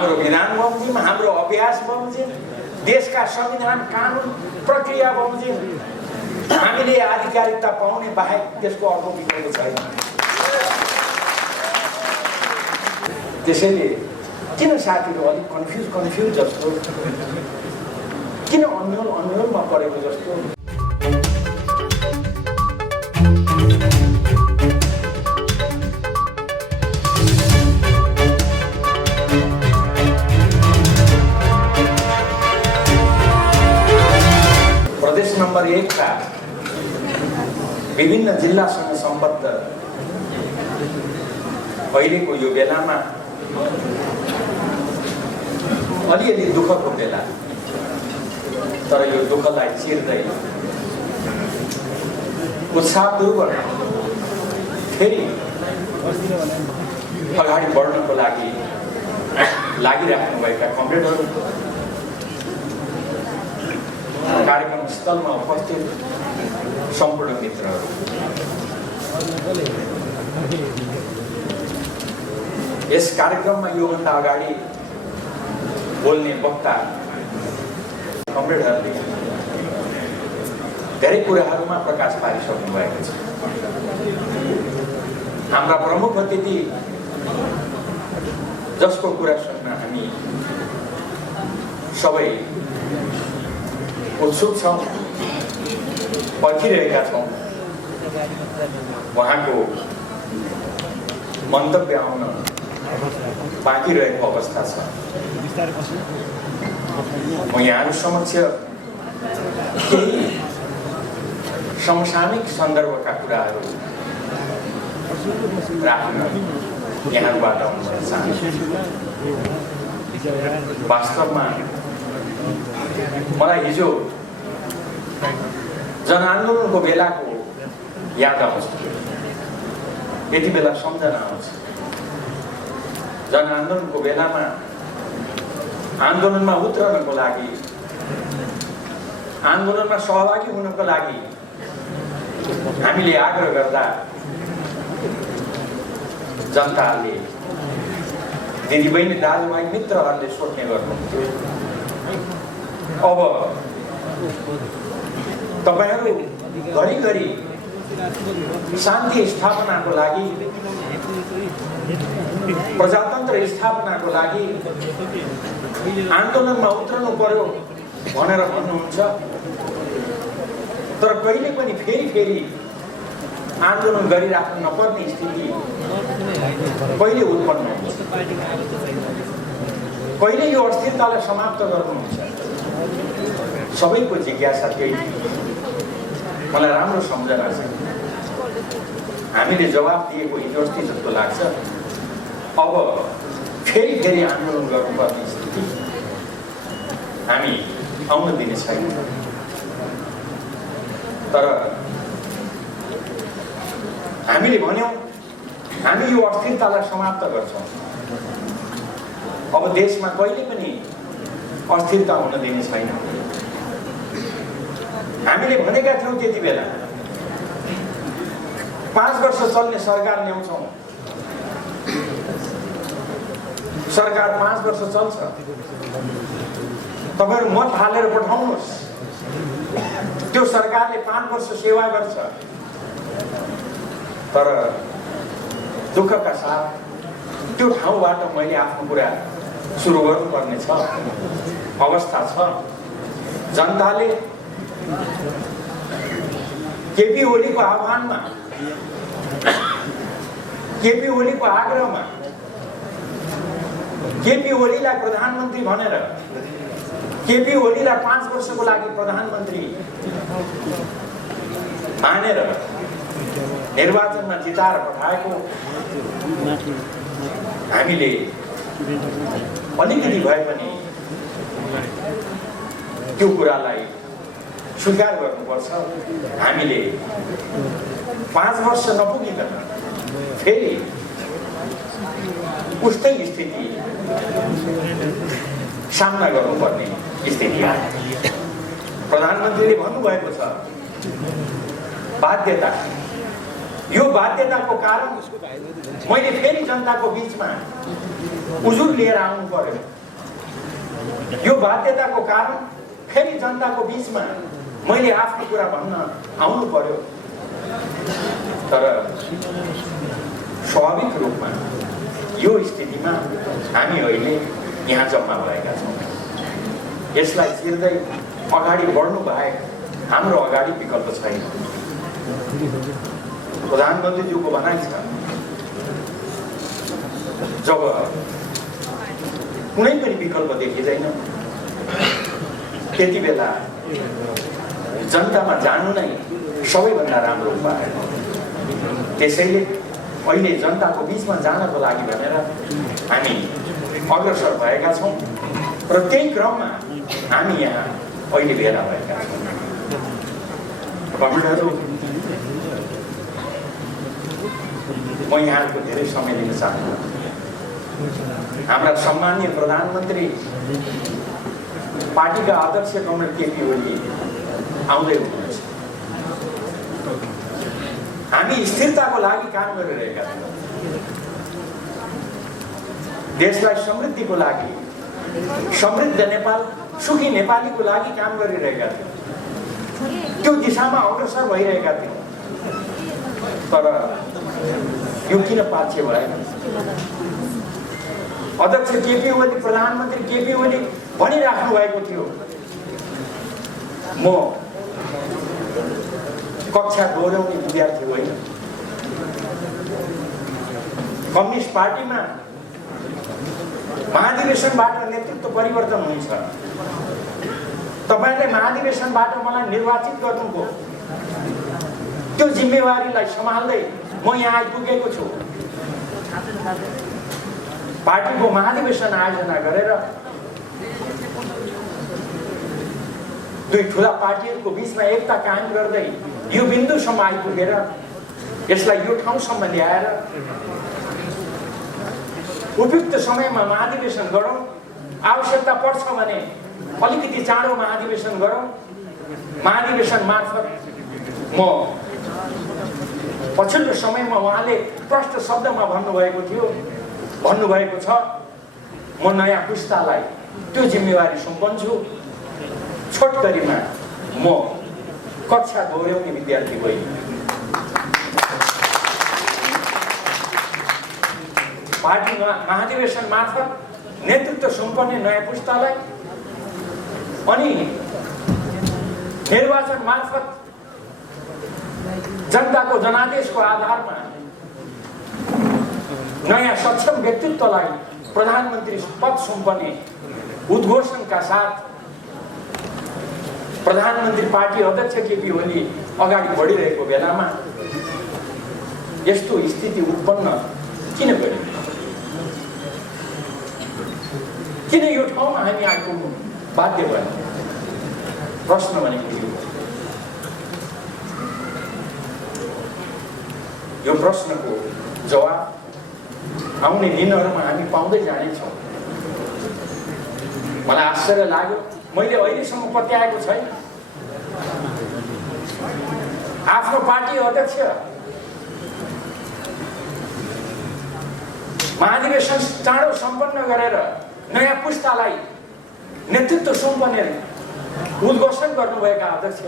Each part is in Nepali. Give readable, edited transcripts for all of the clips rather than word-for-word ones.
हाम्रो विधान बमोजिम, हाम्रो अभ्यास बमोजिम, देशका संविधान कानुन प्रक्रिया बमोजिम। हामीले आधिकारिकता पाउने बाहेक त्यसको अर्को विकल्प छैन। त्यसैले किन साथीहरू अलिक कन्फ्युज जस्तो, किन अन्यलमा परेको जस्तो? प्रदेश नम्बर 1 का विभिन्न जिल्लासँग सम्बद्ध अहिलेको यो बेलामा अलिअलि दुःखको बेला, तर यो दुःखलाई चिर्दै उत्साहपूर्वक फेरि अगाडि बढ्नको लागि लागिराख्नुभएका कमरेडहरू, कार्यक्रम स्थलमा उपस्थित सम्पूर्ण मित्रहरू, यस कार्यक्रममा योभन्दा अगाडि बोल्ने वक्ता कमरेडहरूले धेरै कुराहरूमा प्रकाश पारिसक्नु भएको छ। हाम्रा प्रमुख अतिथि जसको कुरा सुन्न हामी सबै उत्सुक छौँ, पर्खिरहेका छौँ, उहाँको मन्तव्य आउन बाँकी रहेको अवस्था छ। म यहाँहरू समक्ष केही समसामयिक सन्दर्भका कुराहरू राख्न यहाँबाट अनुरोध चाहन्छु। वास्तवमा मलाई हिजो जनआन्दोलनको बेलाको याद आउँछ, यति बेला सम्झना आउँछ। जनआन्दोलनको बेलामा आन्दोलनमा उत्रनको लागि, आन्दोलनमा सहभागी हुनको लागि हामीले आग्रह गर्दा जनताले, दिदीबहिनी दाजुभाइ मित्रहरूले सोध्ने गर्नुहुन्थ्यो, अब तपाईहरू घरिघरि शान्ति स्थापनाको लागि, प्रजातन्त्र स्थापनाको लागि आन्दोलनमा उत्रनु पर्यो भनेर भन्नुहुन्छ, तर कहिले पनि फेरि आन्दोलन गरिराख्नु नपर्ने स्थिति कहिले उत्पन्न हुन्छ, कहिले यो अस्थिरतालाई समाप्त गर्नुहुन्छ? सबैको जिज्ञासा त्यही। मलाई राम्रो सम्झना छ, हामीले जवाब दिएको हिजो अस्ति जस्तो लाग्छ। अब फेरि आन्दोलन गर्नुपर्ने स्थिति हामी आउन दिने छैन। तर हामीले भन्यौँ हामी यो अस्थिरतालाई समाप्त गर्छौँ। अब देशमा कहिले पनि अस्थिरता हुन दिने छैन। हामीले भनेका थियौँ त्यति बेला 5 वर्ष चल्ने सरकार ल्याउँछौँ। सरकार 5 वर्ष चल्छ, तपाईहरु मत हालेर पठाउनुहोस्, त्यो सरकारले 5 वर्ष सेवा गर्छ। तर दुःखका साथ त्यो ठाउँबाट मैले आफ्नो कुरा सुरु गर्नुपर्ने छ, अवस्था छ। जनताले केपी ओलीको आह्वानमा, केपी ओलीको आग्रहमा, केपी ओलीलाई प्रधानमन्त्री भनेर, केपी ओलीलाई 5 वर्षको लागि प्रधानमन्त्री मानेर निर्वाचनमा जिताएर पठाएको हामीले अलिकति भए पनि त्यो कुरालाई स्वीकार गर्नुपर्छ। हामीले 5 वर्ष नपुगिकन फेरि उस्तै स्थिति सामना गर्नुपर्ने स्थिति आयो। प्रधानमन्त्रीले भन्नुभएको छ बाध्यता यो बाध्यताको कारण मैले फेरि जनताको बीचमा उजुर लिएर आउनु पर्यो। यो बाध्यताको कारण फेरि जनताको बीचमा मैले आफ्नो कुरा भन्न आउनु पर्यो। तर स्वाभाविक रूपमा यो स्थितिमा हामी अहिले यहाँ जम्मा भएका छौँ। यसलाई चिर्दै अगाडि बढ्नु बाहेक हाम्रो अगाडि विकल्प छैन। प्रधानमन्त्रीज्यूको भनाइ छ, जब कुनै पनि विकल्प देखिँदैन त्यति बेला जनतामा जानु नै सबैभन्दा राम्रो उपाय हो। त्यसैले अहिले जनताको बीचमा जानको लागि भनेर हामी अग्रसर भएका छौँ र त्यही क्रममा हामी यहाँ अहिले भेला भएका छौँ। कमेन्टहरू म यहाँको धेरै समय लिन चाहन्छु। हाम्रा सम्मानीय प्रधानमन्त्री पार्टीका अध्यक्ष कमरेड केपी ओली आउँदै हुनुहुन्छ। हामी स्थिरताको लागि काम गरिरहेका छौँ। देशलाई समृद्धिको लागि, समृद्ध नेपाल, सुखी नेपालीको लागि काम गरिरहेका थियौँ। त्यो दिशामा अग्रसर भइरहेका थियौँ। तर यो किन पाछे भएन? अध्यक्ष केपी ओली, प्रधानमन्त्री केपी ओली भनिराख्नु भएको थियो, म कक्षा दोहोऱ्याउने विद्यार्थी होइन। कम्युनिस्ट पार्टीमा महाधिवेशनबाट नेतृत्व परिवर्तन हुन्छ। तपाईँले महाधिवेशनबाट मलाई निर्वाचित गर्नुभयो। त्यो जिम्मेवारीलाई सम्हाल्दै म यहाँ आइपुगेको छु। पार्टीको महाधिवेशन आयोजना गरेर दुई ठुला पार्टीहरूको बीचमा एकता कायम गर्दै यो बिन्दुसम्म आइपुगेर यसलाई यो ठाउँसम्म ल्याएर उपयुक्त समयमा महाधिवेशन गरौँ। आवश्यकता पर्छ भने अलिकति चाँडो महाधिवेशन गरौँ। महाधिवेशन मार्फत म पछिल्लो समयमा उहाँले प्रष्ट शब्दमा भन्नुभएको थियो, भन्नुभएको छ, म नयाँ पुस्तालाई त्यो जिम्मेवारी सुम्पन्छु। छोटकरीमा म कक्षा दोहोऱ्याउने विद्यार्थी होइन। पार्टी महाधिवेशन मार्फत नेतृत्व सुम्पने नयाँ पुस्तालाई अनि निर्वाचन मार्फत जनताको जनादेशको आधारमा नयाँ सक्षम व्यक्तित्वलाई प्रधानमन्त्री पद सुम्पने उद्घोषणका साथ प्रधानमन्त्री पार्टी अध्यक्ष केपी ओली अगाडि बढिरहेको बेलामा यस्तो स्थिति उत्पन्न किन गरियो? किन यो ठाउँमा हामी आइपुग्नु बाध्य भयो? प्रश्न भनेको यो प्रश्नको जवाब आउने दिनहरूमा हामी पाउँदै जानेछौँ। मलाई आश्चर्य लाग्यो, मैले अहिलेसम्म पत्याएको छैन। आफ्नो पार्टी अध्यक्ष महाधिवेशन चाँडो सम्पन्न गरेर नयाँ पुस्तालाई नेतृत्व सुम्पने उद्घोषण गर्नुभएका अध्यक्ष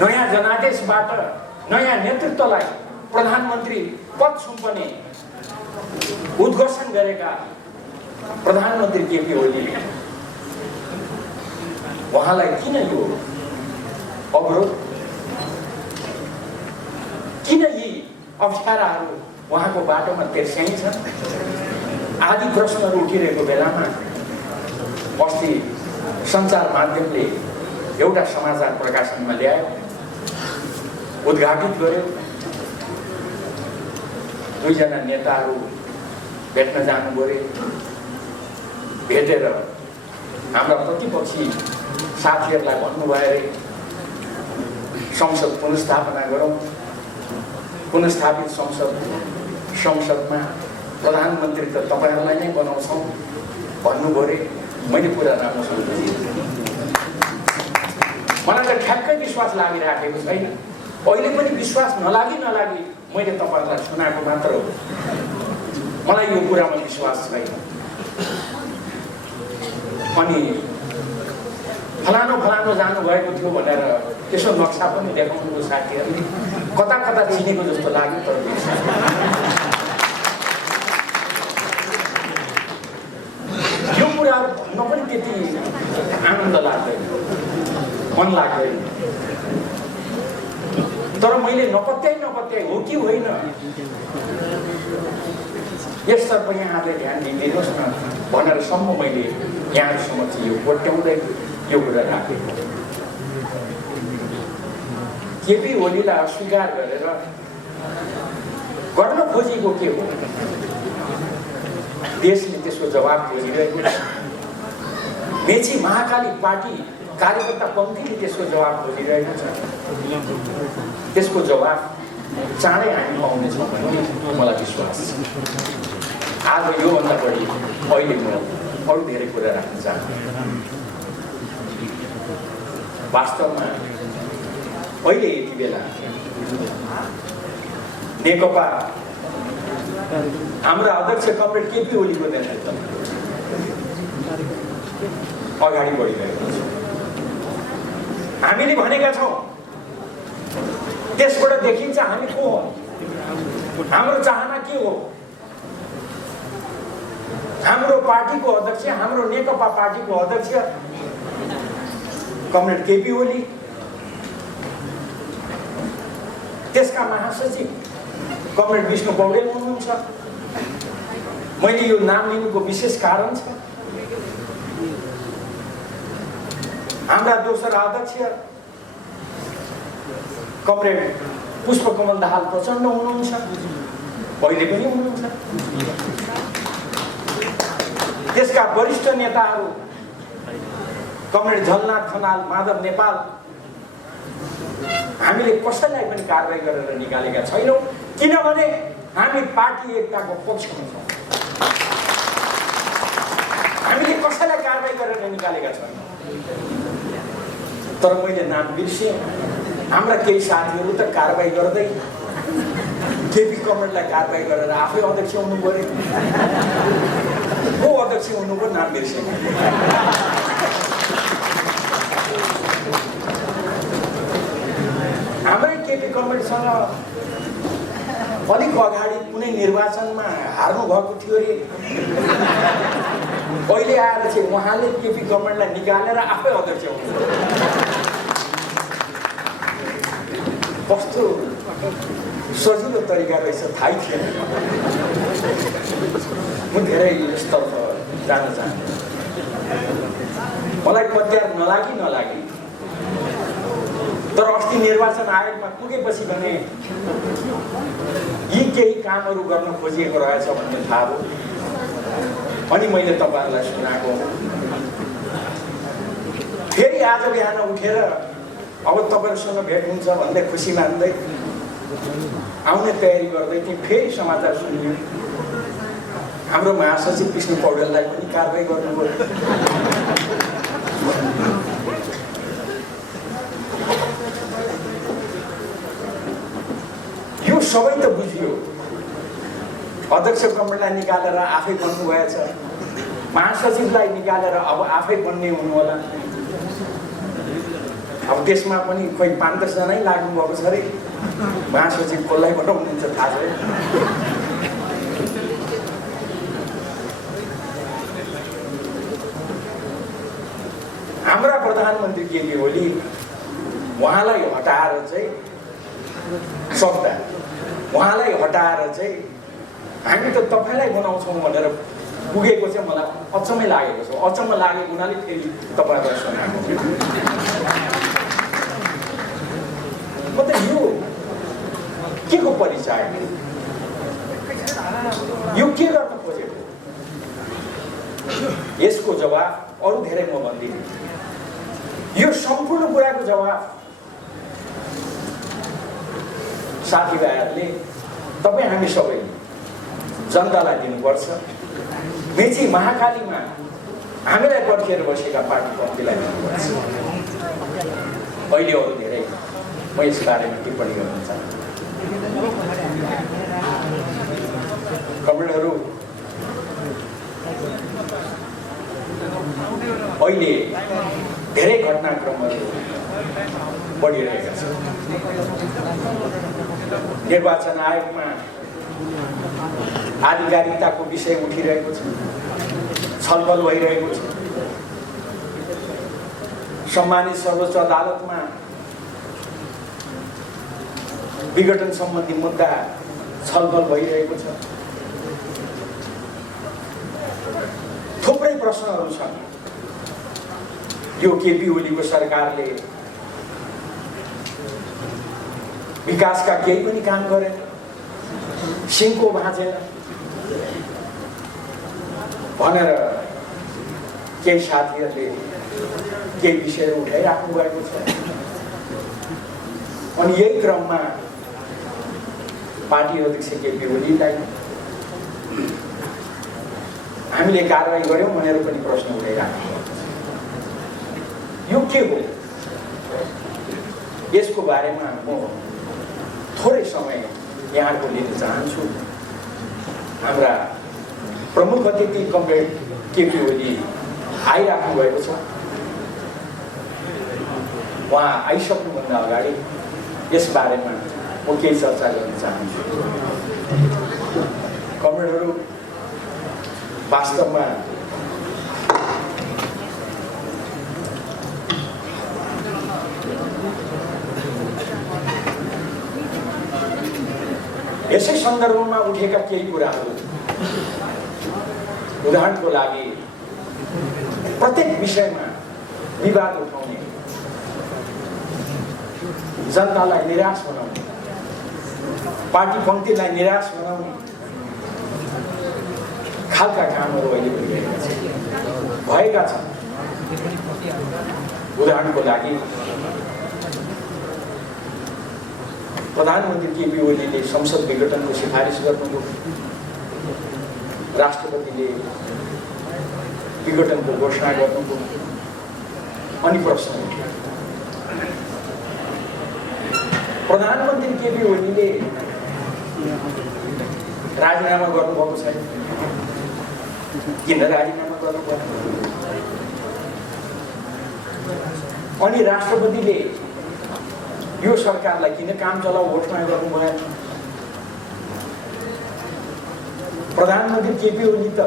नयाँ जनादेशबाट नयाँ नेतृत्वलाई प्रधानमन्त्री पद सुम्पने उद्घोषण गरेका प्रधानमन्त्री केपी ओलीले उहाँलाई किन यो अवरोध, किन यी अप्ठ्याराहरू उहाँको बाटोमा तेर्स्याइन्छन् आदि प्रश्नहरू उठिरहेको बेलामा अस्ति सञ्चार माध्यमले एउटा समाचार प्रकाशनमा ल्यायो, उद्घाटित गर्यो। दुईजना नेताहरू भेट्न जानु गरे। भेटेर हाम्रा प्रतिपक्षी साथीहरूलाई भन्नुभयो अरे संसद पुनर्स्थापना गरौँ। पुनर्स्थापित संसदमा प्रधानमन्त्री त तपाईँहरूलाई नै बनाउँछौँ भन्नुभयो अरे। मैले कुरा राम्रोसँग मलाई त ठ्याक्कै विश्वास लागिराखेको छैन। अहिले पनि विश्वास नलागी मैले तपाईँहरूलाई सुनाएको मात्र हो। मलाई यो कुरामा विश्वास छैन। अनि फलानो जानुभएको थियो भनेर त्यसो नक्सा पनि देखाउनुको साथीहरूले कता कता चिनेको जस्तो लाग्यो। तर यो कुराहरू भन्न पनि त्यति आनन्द लाग्दैन, मन लाग्दैन। तर मैले नपत्याइ हो कि होइन यसतर्फ यहाँहरूले ध्यान दिइदिनुहोस् न भनेर सम्म मैले यहाँहरूसम्म चाहिँ यो कोट्याउँदै यो कुरा राखेको। केपी ओलीलाई अस्वीकार गरेर गर्न खोजेको के हो? देशले त्यसको जवाब खोजिरहेको छ। मेची महाकाली पार्टी कार्यकर्ता पन्थीले त्यसको जवाब खोजिरहेको छ। त्यसको जवाब चाँडै हामी पाउनेछौँ भन्ने मलाई विश्वास छ। आज योभन्दा बढी अहिले म अरू धेरै कुरा राख्न चाहन्छु। वास्तवमा अहिले यति बेला नेकपा हाम्रा अध्यक्ष कमरेड केपी ओलीको नेतृत्वमा अगाडि बढिरहेको छ। हामीले भनेका छौँ त्यसबाट देखिन्छ हामी को हो, हाम्रो चाहना के हो। हाम्रो पार्टीको अध्यक्ष, हाम्रो नेकपा पार्टीको अध्यक्ष कमरेड केपी ओली, त्यसका महासचिव कमरेड विष्णु पौडेल हुनुहुन्छ। मैले यो नाम लिनुको विशेष कारण छ, हाम्रा दोस्रा अध्यक्ष कमरेड पुष्पकमल दाहाल प्रचण्ड हुनुहुन्छ, पहिले पनि हुनुहुन्छ। त्यसका वरिष्ठ नेताहरू कमरेड झलनाथ खनाल, माधव नेपाल, हामीले कसैलाई पनि कारबाही गरेर निकालेका छैनौँ, किनभने हामी पार्टी एकताको पक्षमा छौँ। हामीले कसैलाई कारबाही गरेर निकालेका छैनौँ। तर मैले नाम बिर्सेँ, हाम्रा केही साथीहरू त कारबाही गर्दै केपी कमरेडलाई कारबाही गरेर आफै अध्यक्ष हुनु पर्यो। को अध्यक्ष हुनुको नाम बिर्सेँ। हाम्रै केपी कमरेडसँग अलिक अगाडि कुनै निर्वाचनमा हार्नु भएको थियो अरे, अहिले आएर चाहिँ उहाँले केपी कमरेडलाई निकालेर आफै अध्यक्ष हुनु। कस्तो सजिलो तरिका रहेछ थाहै थिएन। म धेरै यसतर्फ जान चाहन्छु। मलाई पत्यार नलागी तर अस्ति निर्वाचन आयोगमा पुगेपछि भने यी केही कामहरू गर्न खोजिएको रहेछ भन्ने थाहा भयो। अनि मैले तपाईँहरूलाई सुनाएको। फेरि आज बिहान उठेर अब तपाईँहरूसँग भेट हुन्छ भन्दै खुसी मान्दै आउने तयारी गर्दै थिएँ, फेरि समाचार सुनियो हाम्रो महासचिव विष्णु पौडेललाई पनि कारबाही गर्नुभयो। यो सबै त बुझियो। अध्यक्ष कमरेडलाई निकालेर आफै बन्नुभएछ, महासचिवलाई निकालेर अब आफै बन्ने हुनु होला। अब त्यसमा पनि खोइ 5-10 जनै लाग्नुभएको छ अरे। महासचिव कसलाई बनाउनुहुन्छ थाहा छैन। हाम्रा प्रधानमन्त्री केपी ओली उहाँलाई हटाएर चाहिँ उहाँलाई हटाएर चाहिँ हामी त तपाईँलाई बनाउँछौँ भनेर पुगेको चाहिँ मलाई अचम्मै लागेको छ। अचम्म लागेको हुनाले फेरि तपाईँहरूलाई सुनाएको। मतलब यो के को परिचय, यो के गर्न खोजेको, यसको जवाब अरू धेरै म भन्दिनँ। यो सम्पूर्ण कुराको जवाब साथीभाइहरूले, तपाईँ हामी सबै जनतालाई दिनुपर्छ। मेची महाकालीमा हामीलाई पर्खेर बसेका पार्टी पन्थीलाई दिनुपर्छ। अहिले अरू धेरै म यस बारेमा टिप्पणी गर्न चाहन्छु। कमेन्टहरू अहिले धेरै घटनाक्रमहरू बढिरहेका छन्। निर्वाचन आयोगमा आधिकारिकताको विषय उठिरहेको छ, छलफल भइरहेको छ। सम्मानित सर्वोच्च अदालतमा विघटन सम्बन्धी मुद्दा छलफल भइरहेको छ। थुप्रै प्रश्नहरू छन्। यो केपी ओलीको सरकारले विकासका केही पनि काम गरेन, सिंहको भाँचेन भनेर केही साथीहरूले केही विषयहरू उठाइराख्नु भएको छ। अनि यही क्रममा पार्टी अध्यक्ष केपी ओलीलाई हामीले कारवाही गर्यौँ भनेर पनि प्रश्न उठाइराख्नु भएको छ। यो के हो? यसको बारेमा म थोरै समय यहाँको लिन चाहन्छु। हाम्रा प्रमुख अतिथि कमरेड केपी ओली आइराख्नु भएको छ। उहाँ आइसक्नुभन्दा अगाडि यस बारेमा म केही चर्चा गर्न चाहन्छु। कमरेडहरू, वास्तवमा यसै सन्दर्भमा उठेका केही कुराहरू, उदाहरणको लागि प्रत्येक विषयमा विवाद उठाउने, जनतालाई निराश बनाउने, पार्टी पङ्क्तिलाई निराश बनाउने खालका कामहरू अहिले भएका छन्। उदाहरणको लागि प्रधानमन्त्री केपी ओलीले संसद विघटनको सिफारिस गर्नुभयो, राष्ट्रपतिले विघटनको घोषणा गर्नुभयो। अनि प्रश्न उठ्यो, प्रधानमन्त्री केपी ओलीले राजीनामा गर्नुभएको छैन, किन राजीनामा गर्नुभयो? अनि राष्ट्रपतिले यो सरकारलाई किन काम चलाऊ घोषणा गर्नुभयो? प्रधानमन्त्री केपी ओली त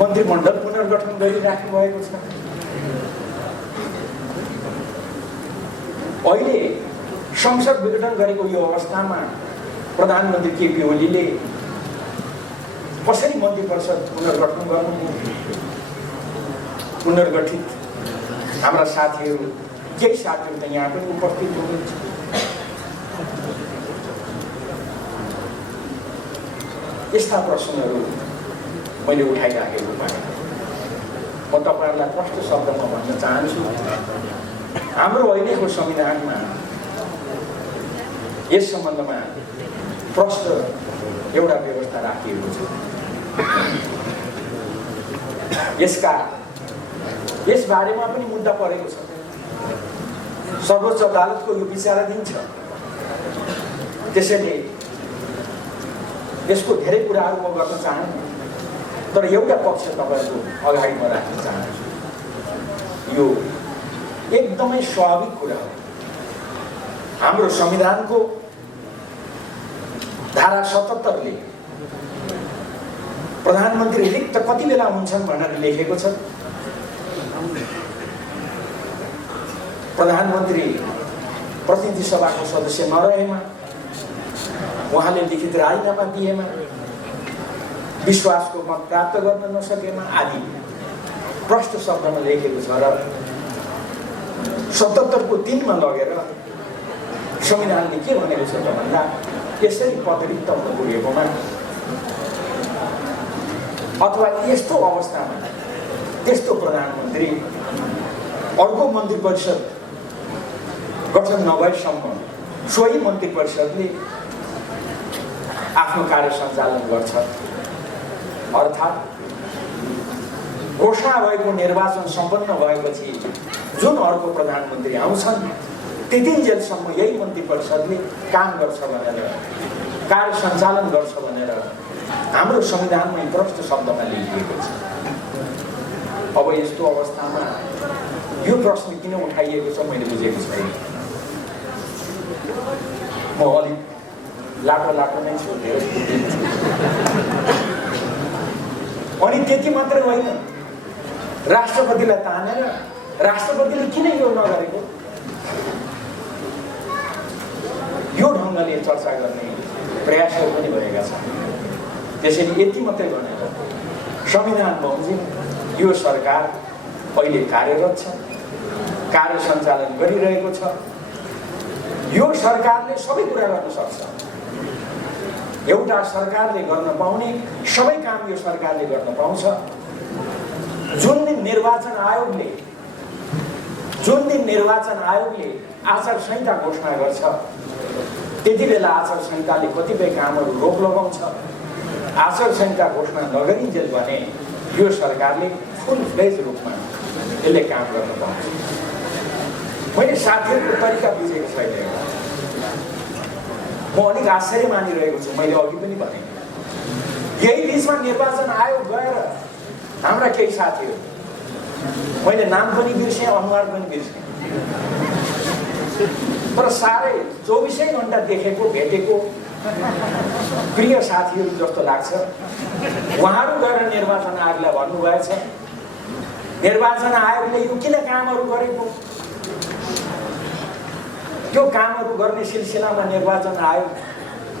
मन्त्रीमण्डल पुनर्गठन गरिराख्नु भएको छ। अहिले संसद विघटन गरेको यो अवस्थामा प्रधानमन्त्री केपी ओलीले कसरी मन्त्री परिषद पुनर्गठन गर्नुभयो? पुनर्गठित हाम्रा साथीहरू, केही साथीहरू त यहाँ पनि उपस्थित हुनुहुन्छ। यस्ता प्रश्नहरू मैले उठाइराखेको भए म तपाईँहरूलाई प्रष्ट शब्दमा भन्न चाहन्छु, हाम्रो अहिलेको संविधानमा यस सम्बन्धमा प्रष्ट एउटा व्यवस्था राखिएको छ। यस बारेमा पनि मुद्दा परेको छ। सर्वोच्च अदालतको यो विचाराधीन छ। त्यसैले यसको धेरै कुराहरू म गर्न चाहन्छु, तर एउटा पक्ष तपाईँहरूको अगाडि म राख्न चाहन्छु। यो एकदमै स्वाभाविक कुरा हो। हाम्रो संविधानको धारा 77ले प्रधानमन्त्री रिक्त कति बेला हुन्छन् भनेर लेखेको छ। प्रधानमन्त्री प्रतिनिधि सभाको सदस्य नरहेमा, उहाँले लिखित राजीनामा दिएमा, विश्वासको मत प्राप्त गर्न नसकेमा आदि प्रष्ट शब्दमा लेखेको छ। र 77 को 3 मा लगेर संविधानले के भनेको छ भन्दा यसरी पदरिक्त हुन पुगेकोमा अथवा यस्तो अवस्थामा त्यस्तो प्रधानमन्त्री अर्को मन्त्री परिषद गठन नभएसम्म सोही मन्त्री परिषदले आफ्नो कार्य सञ्चालन गर्छ। अर्थात् घोषणा भएको निर्वाचन सम्पन्न भएपछि जुन अर्को प्रधानमन्त्री आउँछन् त्यतिन्जेलसम्म यही मन्त्री परिषदले काम गर्छ भनेर, कार्य सञ्चालन गर्छ भनेर हाम्रो संविधानमै प्रष्ट शब्दमा लेखिएको छ। अब यस्तो अवस्थामा यो प्रश्न किन उठाइएको छ मैले बुझेको छैन। म अलिक लाटो नै छु, धेरै अनि त्यति मात्रै होइन, राष्ट्रपतिलाई तानेर राष्ट्रपतिले किन यो नगरेको यो ढङ्गले चर्चा गर्ने प्रयासहरू पनि भएका छन्। त्यसैले यति मात्रै भनेर संविधान बमोजिम यो सरकार अहिले कार्यरत छ, कार्य सञ्चालन गरिरहेको छ। यो सरकारले सबै कुरा गर्न सक्छ। एउटा सरकारले गर्न पाउने सबै काम यो सरकारले गर्न पाउँछ। जुन दिन निर्वाचन आयोगले आचार संहिता घोषणा गर्छ त्यति बेला आचार संहिताले कतिपय कामहरू रोक लगाउँछ। आचार संहिता घोषणा नगरिन्जेल भने यो सरकारले फुल फ्लेज रूपमा यसले काम गर्न पाउँछ। मैले साथीहरूको तरिका बुझेको छैन। म अलिक आश्चर्य मानिरहेको छु। मैले अघि पनि भने यही बिचमा निर्वाचन आयोग गएर हाम्रा केही साथीहरू, मैले नाम पनि बिर्सेँ, अनुहार पनि बिर्सेँ, तर साह्रै 24 घण्टा देखेको भेटेको प्रिय साथीहरू जस्तो लाग्छ। उहाँहरू गएर निर्वाचन आयोगलाई भन्नुभएछ निर्वाचन आयोगले यो किन कामहरू गरेको, त्यो कामहरू गर्ने सिलसिलामा निर्वाचन आयोग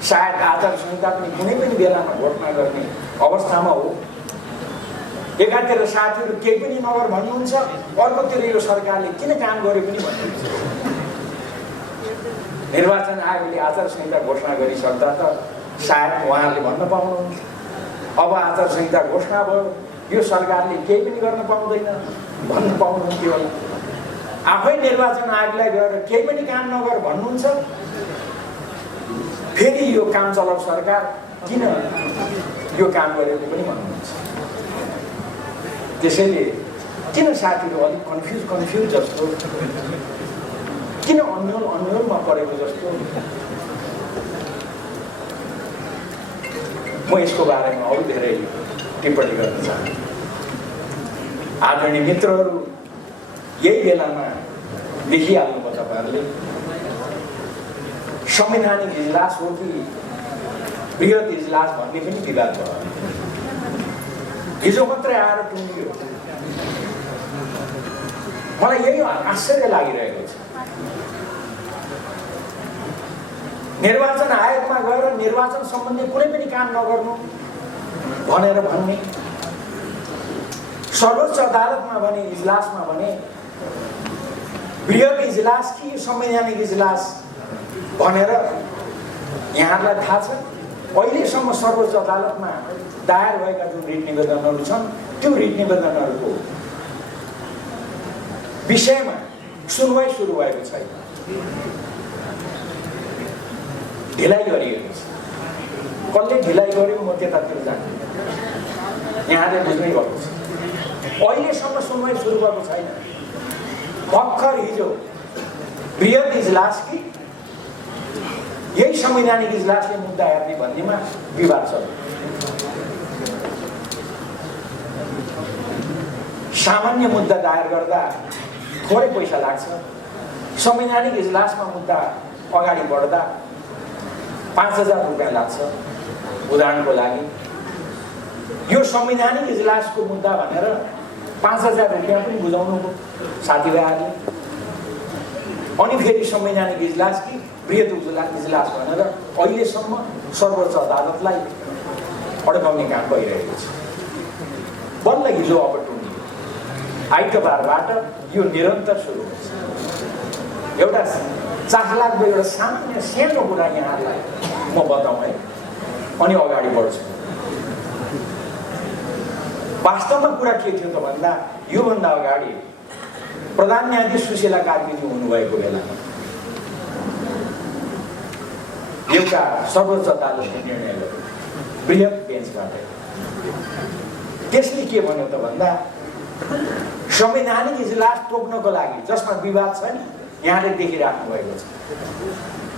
सायद आचार संहिता पनि कुनै पनि बेलामा घोषणा गर्ने अवस्थामा हो। एकातिर साथीहरू केही पनि नगर भन्नुहुन्छ, अर्कोतिर यो सरकारले किन काम गर्यो पनि भन्नुहुन्छ। निर्वाचन आयोगले आचार संहिता घोषणा गरिसक्दा त सायद उहाँहरूले भन्न पाउनुहुन्छ अब आचार संहिता घोषणा भयो, यो सरकारले केही पनि गर्न पाउँदैन भन्न पाउनुहुन्थ्यो होला। आफै निर्वाचन आयोगलाई गएर केही पनि काम नगर भन्नुहुन्छ, फेरि यो काम चलाउ सरकार किन यो काम गरेको पनि भन्नुहुन्छ। त्यसैले किन साथीहरू अलिक कन्फ्युज जस्तो, किन अन्यलमा परेको जस्तो, म यसको बारेमा अरू धेरै टिप्पणी गर्न चाहन्छु। आदरणीय मित्रहरू, यही बेलामा देखिहाल्नुभयो तपाईँहरूले संवैधानिक इजलास हो कि बृहत इजलास भन्ने पनि विवाद भयो। हिजो मात्रै आएर टुङ्गियो। मलाई यही आश्चर्य लागिरहेको छ। निर्वाचन आयोगमा गएर निर्वाचन सम्बन्धी कुनै पनि काम नगर्नु भनेर भन्ने, सर्वोच्च अदालतमा भने इजलासमा भने बृहत इजलास कि संवैधानिक इजलास भनेर यहाँहरूलाई थाहा छ। अहिलेसम्म सर्वोच्च अदालतमा दायर भएका जुन रिट निवेदनहरू छन् त्यो रिट निवेदनहरूको विषयमा सुनवाई सुरु भएको छैन, ढिलाइ गरिएको छ। कसले ढिलाइ गर्यो म त्यतातिर जान्छु, यहाँले बुझ्नै भएको छ। अहिलेसम्म सुनवाई सुरु भएको छैन। भर्खर हिजो बृहत इजलास कि यही संवैधानिक इजलासले मुद्दा हेर्ने भन्नेमा विवाद छ। सामान्य मुद्दा दायर गर्दा थोरै पैसा लाग्छ, संवैधानिक इजलासमा मुद्दा अगाडि बढ्दा 5000 रुपियाँ लाग्छ। उदाहरणको लागि यो संवैधानिक इजलासको मुद्दा भनेर 5000 रुपियाँ पनि बुझाउनु हो साथीभाइहरूले। अनि फेरि संवैधानिक इजलास कि बृहत इजलास भनेर अहिलेसम्म सर्वोच्च अदालतलाई अड्काउने काम भइरहेको छ। बल्ल हिजो अब टुङ्गियो। आइतबारबाट यो निरन्तर सुरु हुन्छ। एउटा चाखलाग्दो एउटा सामान्य सानो कुरा यहाँहरूलाई म बताउँ है, अनि अगाडि बढ्छु। वास्तवमा कुरा के थियो त भन्दा योभन्दा अगाडि प्रधान न्यायाधीश सुशीला कार्कीजी हुनुभएको बेलामा एउटा सर्वोच्च अदालतले निर्णय गर्यो बृहत बेन्चबाट। त्यसले के भन्यो त भन्दा संवैधानिक इजलास तोक्नको लागि जसमा विवाद छ नि यहाँले देखिराख्नु भएको छ।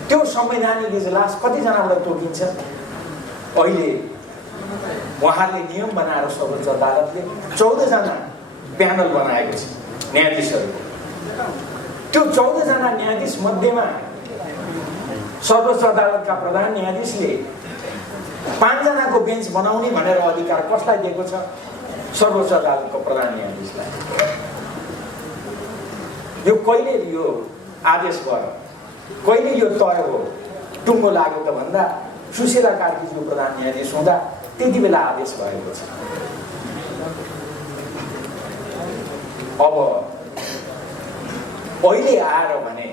त्यो संवैधानिक इजलास कतिजनाबाट तोकिन्छ? अहिले उहाँले नियम बनाएर सर्वोच्च अदालतले 14 जना प्यानल बनाएको छ न्यायाधीशहरूको। त्यो 14 जना न्यायाधीश मध्येमा सर्वोच्च अदालतका प्रधान न्यायाधीशले 5 जनाको बेन्च बनाउने भनेर अधिकार कसलाई दिएको छ? सर्वोच्च अदालतको प्रधान न्यायाधीशलाई। यो कहिले यो आदेश भयो, कहिले यो तय हो, टुङ्गो लाग्यो त भन्दा सुशीला कार्कीज्यू प्रधान न्यायाधीश हुँदा त्यति बेला आदेश भएको छ। अब अहिले आएर भने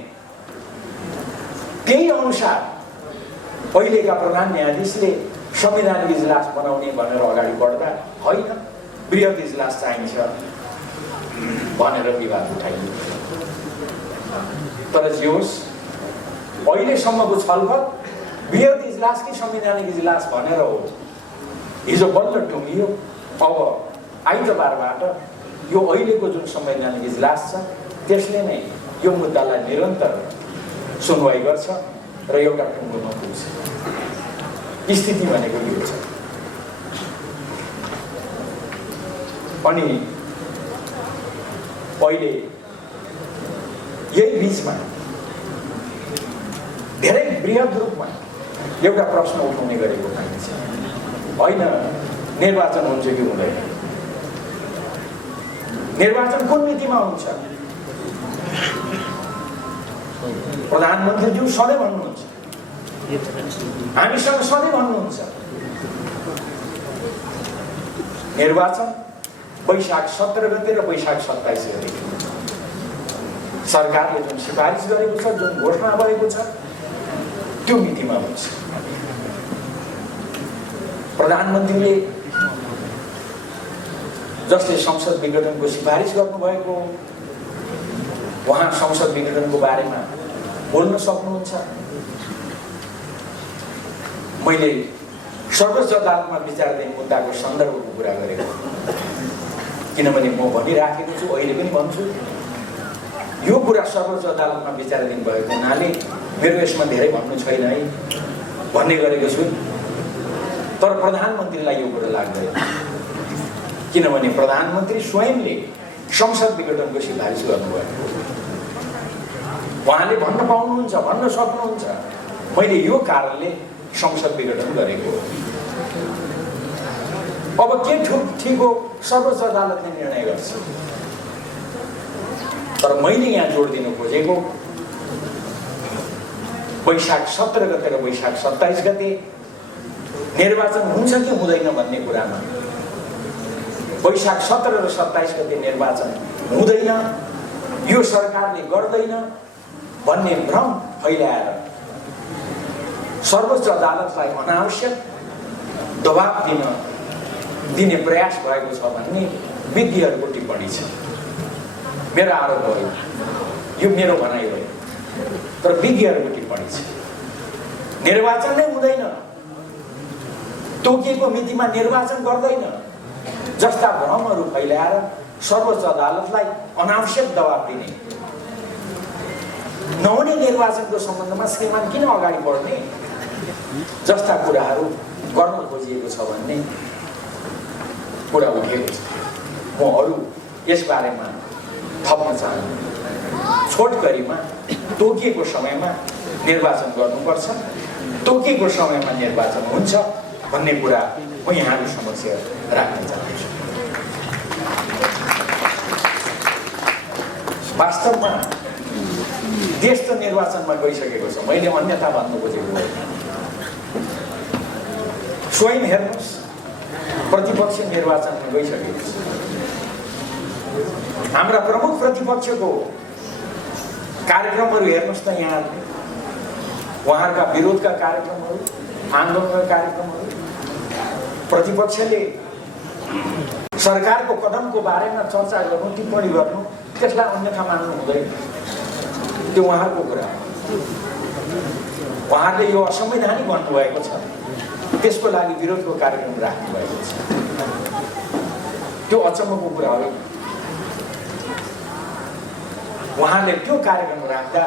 त्यही अनुसार अहिलेका प्रधान न्यायाधीशले संवैधानिक इजलास बनाउने भनेर अगाडि बढ्दा होइन, बृहत इजलास चाहिन्छ भनेर विवाद उठाइयो। तर जे होस्, अहिलेसम्मको छलफल बृहत इजलास कि संवैधानिक इजलास भनेर हो। हिजो बल्ल टुङ्गियो। अब आइतबारबाट यो अहिलेको जुन संवैधानिक इजलास छ त्यसले नै यो मुद्दालाई निरन्तर सुनवाई गर्छ र एउटा टुङ्गोमा पुग्छ। स्थिति भनेको यो छ। अनि अहिले यही बिचमा धेरै बृहत रूपमा एउटा प्रश्न उठाउने गरेको पाइन्छ, होइन निर्वाचन हुन्छ कि हुँदैन? निर्वाचन कुन मितिमा हुन्छ? प्रधानमन्त्रीज्यू सधैँ भन्नुहुन्छ, हामीसँग सधैँ भन्नुहुन्छ, निर्वाचन वैशाख 17 गते र वैशाख 27 गते सरकारले जुन सिफारिस गरेको छ, जुन घोषणा भएको छ त्यो मितिमा हुन्छ। प्रधानमन्त्रीले जसले संसद विघटनको सिफारिस गर्नुभएको, उहाँ संसद विघटनको बारेमा बोल्न सक्नुहुन्छ। मैले सर्वोच्च अदालतमा विचाराधीन मुद्दाको सन्दर्भको कुरा गरेको, किनभने म भनिराखेको छु, अहिले पनि भन्छु, यो कुरा सर्वोच्च अदालतमा विचाराधीन भएको हुनाले मेरो यसमा धेरै भन्नु छैन है भन्ने गरेको छु। तर प्रधानमन्त्रीलाई यो कुरा लाग्दैन, किनभने प्रधानमन्त्री स्वयंले संसद विघटनको सिफारिस गर्नुभएको। उहाँले भन्न पाउनुहुन्छ, भन्न सक्नुहुन्छ, मैले यो कारणले संसद विघटन गरेको। अब के ठिक हो सर्वोच्च अदालतले निर्णय गर्छ। तर मैले यहाँ जोड दिनु खोजेको वैशाख 17 गते र वैशाख 27 गते निर्वाचन हुन्छ कि हुँदैन भन्ने कुरामा। वैशाख 17 र 27 गते निर्वाचन हुँदैन, यो सरकारले गर्दैन भन्ने भ्रम फैलाएर सर्वोच्च अदालतलाई अनावश्यक दबाब दिने प्रयास भएको छ भन्ने विज्ञहरूको टिप्पणी छ। मेरो आरोप हो, यो मेरो भनाइ हो, तर विज्ञहरूको टिप्पणी छ। निर्वाचन नै हुँदैन, तोकिएको मितिमा निर्वाचन गर्दैन जस्ता भ्रमहरू फैलाएर सर्वोच्च अदालतलाई अनावश्यक दबाब दिने, नहुने निर्वाचनको सम्बन्धमा श्रीमान किन अगाडि बढ्ने जस्ता कुराहरू गर्न खोजिएको छ भन्ने कुरा उठेको छ। म अरू यसबारेमा थप्न चाहन्छु। छोटकरीमा तोकिएको समयमा निर्वाचन गर्नुपर्छ, तोकिएको समयमा निर्वाचन हुन्छ भन्ने कुरा म यहाँहरू समक्ष राख्न चाहन्छु। वास्तवमा देश त निर्वाचनमा गइसकेको छ, मैले अन्यथा भन्नु खोजेको होइन। स्वयं हेर्नुहोस्, प्रतिपक्ष निर्वाचनमा गइसकेको छ। हाम्रा प्रमुख प्रतिपक्षको कार्यक्रमहरू हेर्नुहोस् त, यहाँ उहाँहरूका विरोधका कार्यक्रमहरू, आन्दोलनका कार्यक्रमहरू, प्रतिपक्षले सरकारको कदमको बारेमा चर्चा गर्नु, टिप्पणी गर्नु, त्यसलाई अन्यथा मान्नु हुँदैन। त्यो उहाँहरूको कुरा हो। उहाँहरूले यो असंवैधानिक भन्नुभएको छ, त्यसको लागि विरोधको कार्यक्रम राख्नु भएको छ। त्यो अचम्मको कुरा हो। उहाँले त्यो कार्यक्रम राख्दा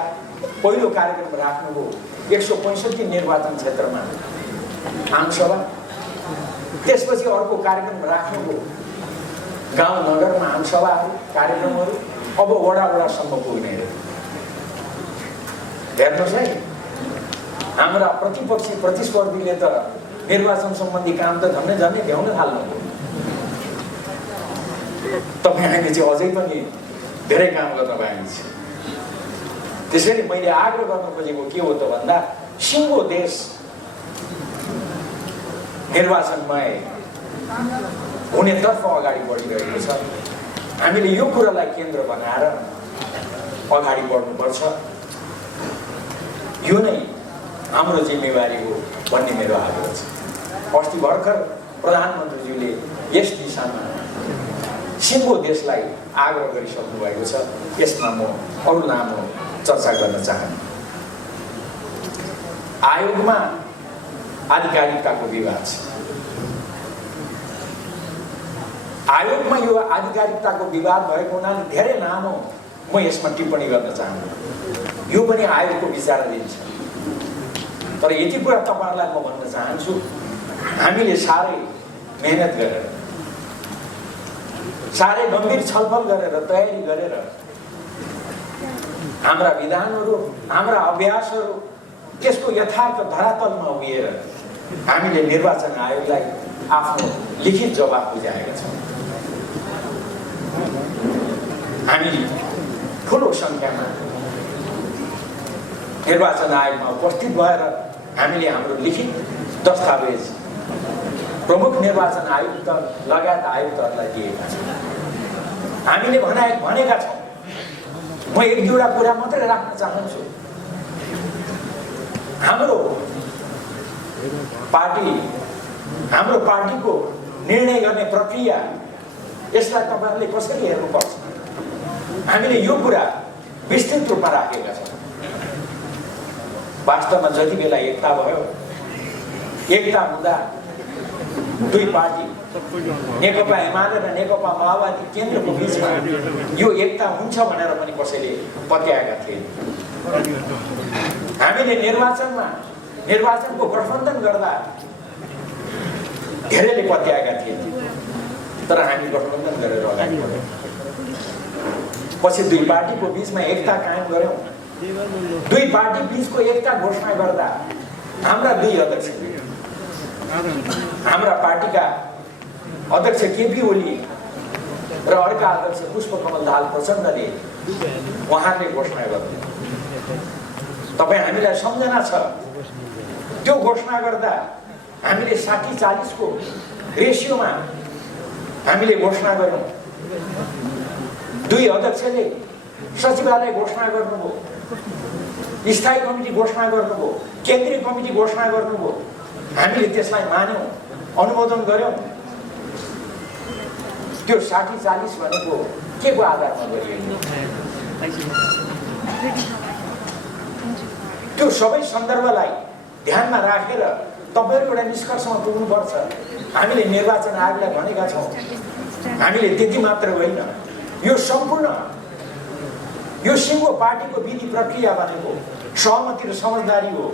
पहिलो कार्यक्रम राख्नुभयो 165 निर्वाचन क्षेत्रमा आमसभा, त्यसपछि अर्को कार्यक्रम राख्नुभयो गाउँ नगरमा आमसभाहरू कार्यक्रमहरू, अब वडासम्म पुग्ने रे। हेर्नुहोस् है, हाम्रा प्रतिपक्षी प्रतिस्पर्धीले त निर्वाचन सम्बन्धी काम त झन्नै भ्याउन थाल्नुभयो। तपाईँहरूले चाहिँ अझै पनि धेरै काम गर्न बाँकी छ। त्यसैले मैले आग्रह गर्न खोजेको के हो त भन्दा सिङ्गो देश निर्वाचनमय हुनेतर्फ अगाडि बढिरहेको छ। हामीले यो कुरालाई केन्द्र बनाएर अगाडि बढ्नुपर्छ। यो नै हाम्रो जिम्मेवारी हो भन्ने मेरो आग्रह छ। अस्ति भर्खर प्रधानमन्त्रीज्यूले यस दिशामा सिङ्गो देशलाई आग्रह गरिसक्नु भएको छ। यसमा म अरू लामो चर्चा गर्न चाहन्छु। आयोगमा आधिकारिकताको विवाद छ। आयोगमा यो आधिकारिकताको विवाद भएको हुनाले धेरै लामो म यसमा टिप्पणी गर्न चाहन्छु। यो पनि आयोगको विचाराधीन छ। तर यति कुरा तपाईहरुलाई म भन्न चाहन्छु, हामीले साह्रै मेहनत गरेर, साह्रै गम्भीर छलफल गरेर, तयारी गरेर हाम्रा विधानहरू, हाम्रा अभ्यासहरू त्यसको यथार्थ धरातलमा उभिएर हामीले निर्वाचन आयोगलाई आफ्नो लिखित जवाब बुझाएका छौँ। हामी ठुलो संख्यामा निर्वाचन आयोगमा उपस्थित भएर हामीले हाम्रो लिखित दस्तावेज प्रमुख निर्वाचन आयुक्त लगायत आयुक्तहरूलाई दिएका छौँ। हामीले भनेका छौँ। म एक दुईवटा कुरा मात्रै राख्न चाहन्छु। हाम्रो पार्टीको निर्णय गर्ने प्रक्रिया, यसलाई तपाईहरुले कसरी हेर्नुपर्छ, हामीले यो कुरा विस्तृत रूपमा राखेका छौँ। वास्तवमा जति बेला एकता भयो, एकता हुँदा दुई पार्टी नेकपा एमाले र नेकपा माओवादी केन्द्रको बीचमा यो एकता हुन्छ भनेर पनि कसैले पत्याएका थिए। हामीले निर्वाचनको गठबन्धन गर्दा धेरैले पत्याएका थिए, तर हामी गठबन्धन गरेर अगाडि बढ्यौँ। पछि दुई पार्टीको बीचमा एकता कायम गर्यौँ। दुई पार्टी बीचको एकता घोषणा गर्दा हाम्रा दुई अध्यक्ष, हाम्रा पार्टीका अध्यक्ष केपी ओली र अर्का अध्यक्ष पुष्पकमल दाहाल प्रचण्डले उहाँले घोषणा गर्नु। तपाईँ हामीलाई सम्झना छ, त्यो घोषणा गर्दा हामीले 60-40 को रेसियोमा हामीले घोषणा गर्यौँ। दुई अध्यक्षले सचिवालय घोषणा गर्नुभयो, स्थायी कमिटी घोषणा गर्नुभयो, केन्द्रीय कमिटी घोषणा गर्नुभयो। हामीले त्यसलाई मान्यौँ, अनुमोदन गर्यौँ। त्यो 60-40 भनेको के को आधारमा गरिएको? त्यो सबै सन्दर्भलाई ध्यानमा राखेर तपाईहरु एउटा निष्कर्षमा पुग्नुपर्छ। हामीले निर्वाचन आयोगलाई भनेका छौँ, हामीले त्यति मात्र होइन, यो सम्पूर्ण यो सिङ्गो पार्टीको विधि प्रक्रिया भनेको सहमति र समझदारी हो।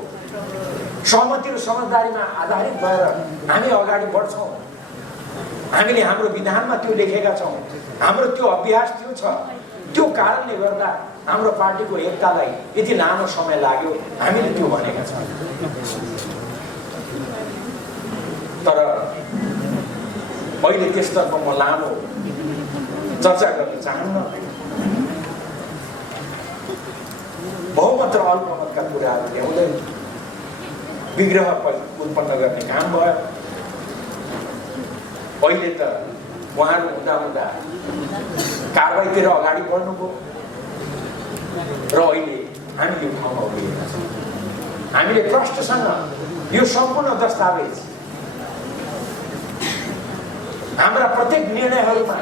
सहमति र समझदारीमा आधारित भएर हामी अगाडि बढ्छौँ। हामीले हाम्रो विधानमा त्यो लेखेका छौँ, हाम्रो त्यो अभ्यास त्यो छ। त्यो कारणले गर्दा हाम्रो पार्टीको एकतालाई यति लामो समय लाग्यो, हामीले त्यो भनेका छौँ। तर अहिले त्यसतर्फ म लामो चर्चा गर्न चाहन्न। बहुमत र अल्पमतका कुराहरू ल्याउँदै विग्रह उत्पन्न गर्ने काम भयो। अहिले त उहाँहरू हुँदा कारबाहीतिर अगाडि बढ्नुभयो र अहिले हामी यो ठाउँमा उभिएका छौँ। हामीले प्रष्टसँग यो सम्पूर्ण दस्तावेज, हाम्रा प्रत्येक निर्णयहरूमा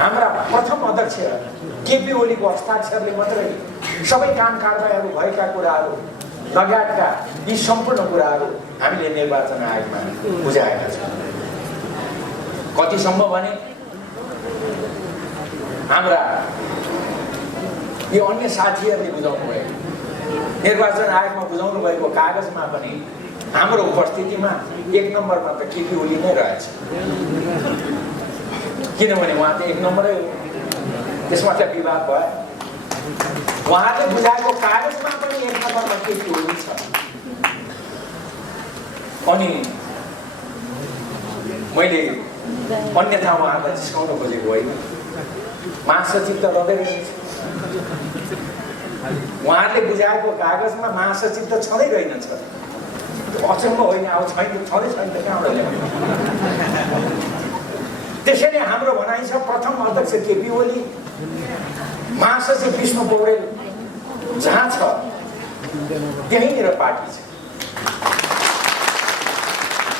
हाम्रा प्रथम अध्यक्ष केपी ओलीको हस्ताक्षरले मात्रै सबै काम कारबाहीहरू भएका कुराहरू लगायतका यी सम्पूर्ण कुराहरू हामीले निर्वाचन आयोगमा बुझाएका छौँ। कतिसम्म भने हाम्रा यो अन्य साथीहरूले बुझाउनु भएको निर्वाचन आयोगमा बुझाउनु भएको कागजमा पनि हाम्रो उपस्थितिमा 1 नम्बरमा त केपी ओली नै रहेछ, किनभने उहाँ त 1 नम्बरै हो। त्यसमा त विवाद भयो। उहाँले बुझाएको कागजमा पनि 1 नम्बरमा केपी ओली छ। अनि मैले अन्यथा उहाँलाई जिस्काउन खोजेको होइन। महासचिव त रहँदै रहन्छ। उहाँले बुझाएको कागजमा महासचिव त छँदै रहेनछ। अचम्म होइन, अब छैन, छँदै छैन त कहाँबाट ल्याउने। त्यसैले हाम्रो भनाइ छ प्रथम अध्यक्ष केपी ओली, महासचिव विष्णु पौडेल जहाँ छ त्यहीँनिर पार्टी छ।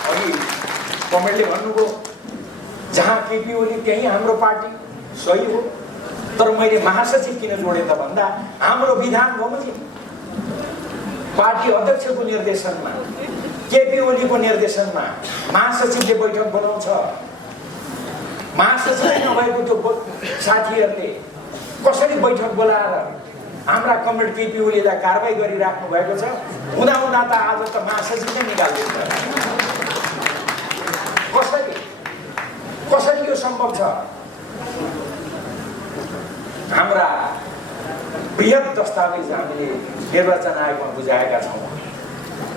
अघि कमेन्टले भन्नुभयो जहाँ केपी ओली त्यही हाम्रो पार्टी, सही हो। तर मैले महासचिव किन जोडेँ त भन्दा हाम्रो विधान बमोजिम पार्टी अध्यक्षको निर्देशनमा, केपी ओलीको निर्देशनमा महासचिवले बैठक बनाउँछ। महासचिव नभएको त्यो साथीहरूले कसरी बैठक बोलाएर हाम्रा कमरेड केपी ओलीलाई कारबाही गरिराख्नु भएको छ। हुँदा हुँदा त आज त महासचिव नै निकालिदिन्छ। कसरी यो सम्भव छ? हाम्रा बृहत दस्तावेज हामीले निर्वाचन आयोगमा बुझाएका छौँ,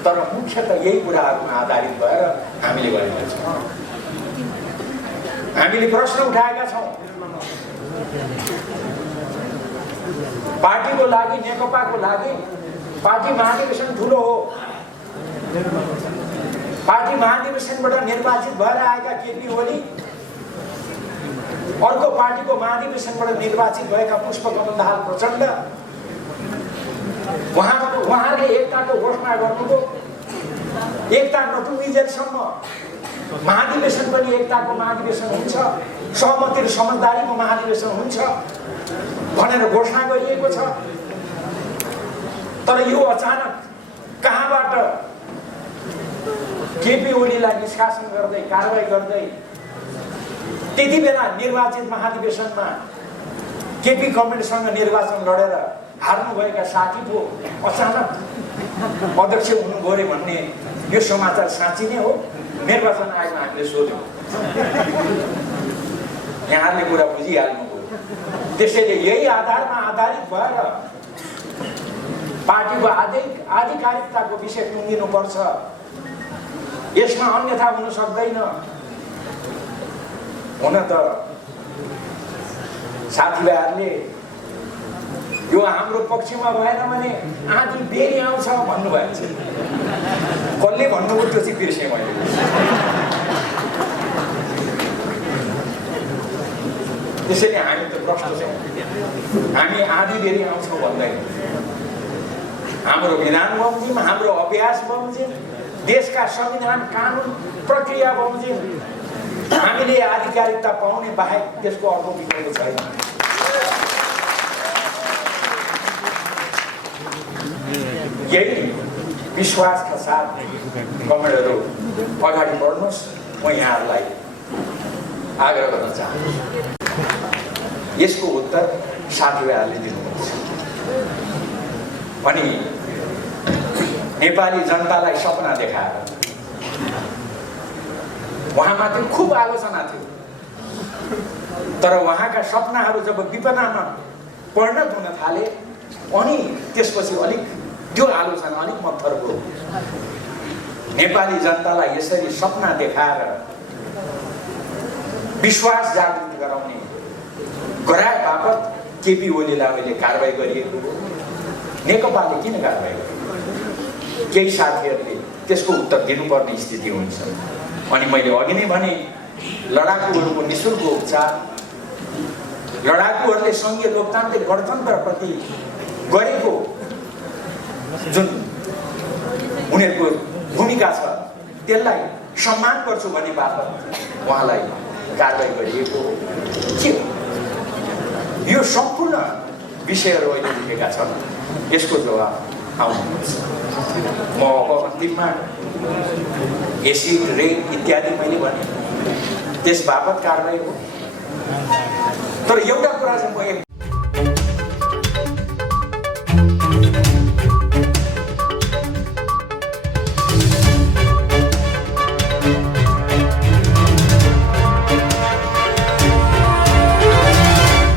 तर मुख्यतः यही कुराहरूमा आधारित भएर हामीले गरेका छौँ। हामीले प्रश्न उठाएका छौँ। पार्टीको लागि, नेकपाको लागि पार्टी महाधिवेशन ठुलो हो। पार्टी महाधिवेशनबाट निर्वाचित भएर आएका केपी ओली, अर्को पार्टीको महाधिवेशनबाट निर्वाचित भएका पुष्पकमल दाहाल प्रचण्ड, उहाँले एकताको घोषणा गर्नुभयो। एकता नटुङ्गिन्जेलसम्म महाधिवेशन पनि एकताको महाधिवेशन हुन्छ, सहमति र समझदारीको महाधिवेशन हुन्छ भनेर घोषणा गरिएको छ। तर यो अचानक कहाँबाट केपी ओलीलाई निष्कासन गर्दै, कारबाही गर्दै, त्यति बेला निर्वाचित महाधिवेशनमा केपी कमरेडसँग निर्वाचन लडेर हार्नुभएका साथीको अचानक अध्यक्ष हुनुभयो रे भन्ने यो समाचार साँच्ची नै हो? निर्वाचन आयोगमा हामीले सोध्यौँ, यहाँहरूले कुरा बुझिहाल्नुभयो। त्यसैले यही आधारमा आधारित भएर पार्टीको आधिकारिकताको विषय टुङ्गिनुपर्छ। यसमा अन्यथा हुन सक्दैन। हुन त साथीभाइहरूले यो हाम्रो पक्षमा भएन भने आधी बेरी आउँछ भन्नुभएको छ। कसले भन्नुभयो त्यो चाहिँ बिर्सेँ मैले। त्यसैले हामी त प्रश्न छौँ, हामी आधी बेरी आउँछौँ भन्दैन। हाम्रो विधान बमोजिम, हाम्रो अभ्यास बमोजिम, देशका संविधान कानुन प्रक्रिया बमोजिम हामीले आधिकारिकता पाउने बाहेक त्यसको अर्को विकल्प छैन। यही विश्वासका साथ कमरेडहरू अगाडि बढ्नुहोस्। म यहाँहरूलाई आग्रह गर्न चाहन्छु, यसको उत्तर साथीभाइहरूले दिनुपर्छ। अनि नेपाली जनतालाई सपना देखाएर उहाँमाथि खुब आलोचना थियो, तर उहाँका सपनाहरू जब विपदामा परिणत हुन थाले अनि त्यसपछि अलिक त्यो आलोचना अलिक मत्थर भयो। नेपाली जनतालाई यसरी सपना देखाएर विश्वास जागृत गराउने गराए बापत केपी ओलीलाई अहिले कारबाही गरिएको हो। नेकपाले किन कारबाही गर्यो? केही साथीहरूले त्यसको उत्तर दिनुपर्ने स्थिति हुन्छ। अनि मैले अघि नै भने लडाकुहरूको निःशुल्क उपचार, लडाकुहरूले सङ्घीय लोकतान्त्रिक गणतन्त्रप्रति गरेको जुन उनीहरूको भूमिका छ त्यसलाई सम्मान गर्छु भन्ने बापत उहाँलाई कारबाही गरिएको हो। के हो यो सम्पूर्ण विषयहरू अहिले उठेका छन्, यसको जवाब आउनुपर्छ। म अब अन्तिममा एसिड, रेड इत्यादि मैले भने त्यस बापत कारबाही हो। तर एउटा कुरा चाहिँ म